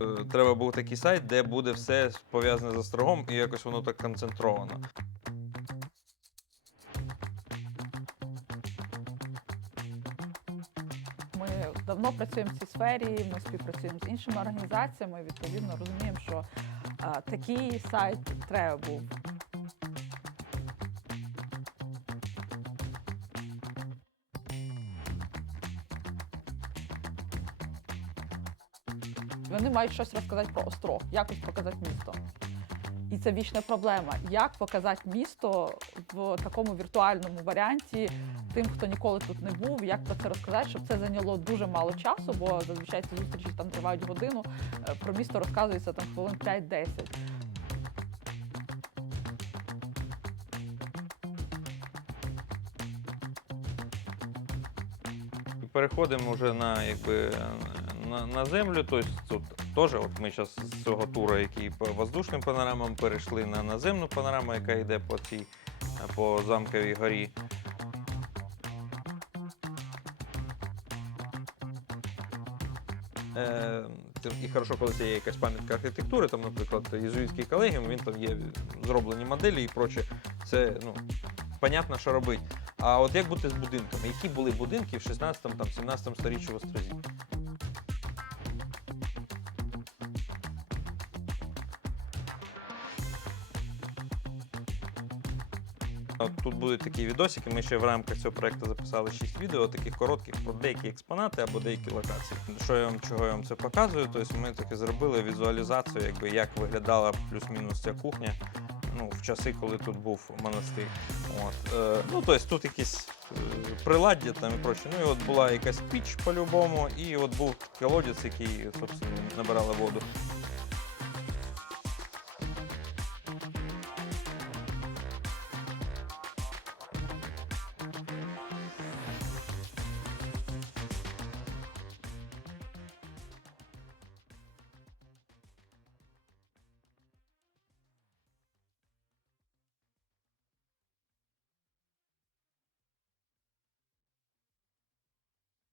Е, Треба був такий сайт, де буде все пов'язане з острогом і якось воно так концентровано. Ми давно працюємо в цій сфері, ми співпрацюємо з іншими організаціями. Відповідно, розуміємо, що а, такий сайт треба був. Вони мають щось розказати про острог, якось показати місто. І це вічна проблема. Як показати місто в такому віртуальному варіанті тим, хто ніколи тут не був, як про це розказати, щоб це зайняло дуже мало часу, бо зазвичай ці зустрічі там тривають годину. е, Про місто розказується там хвилин 5-10. Переходимо вже на, якби, на, на землю. Тобто теж, от ми зараз з цього туру, який по воздушним панорамам, перейшли на наземну панораму, яка йде по цій по замковій горі. Е, і хорошо, коли це є якась пам'ятка архітектури, там, наприклад, єзуїтський колегіум, він там є зроблені моделі і проче. Це ну, понятно, що робити. А от як бути з будинками? Які були будинки в 16-17 сторіччі в Острозі? Тут будуть такі відосики. Ми ще в рамках цього проекту записали 6 відео, таких коротких про деякі експонати або деякі локації. Що я вам чого я вам це показую? Тобто ми таки зробили візуалізацію, якби як виглядала плюс-мінус ця кухня. Ну, в часи, коли тут був монастир. От. Е, ну, тобто тут якісь е, приладдя там і проче. Ну і от була якась піч по-любому, і от був колодязь, який, собственно, набирали воду.